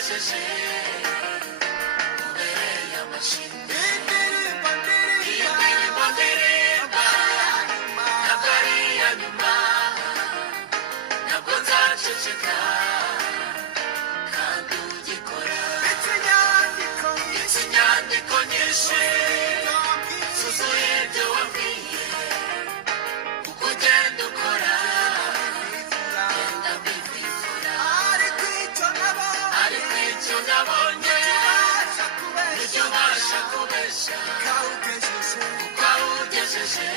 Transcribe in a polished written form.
ugejeje ubereye amashimwe indirimbo ndirimba ntabwo ari iya nyuma ntabwo nzaceceka kandi ugikora ndetse inyandiko nyinshi zuzuye ibyo wabwiye uko ugenda ukora genda mbivura ariko icyo nabonye nicyo ubasha kubesha uko awugejeje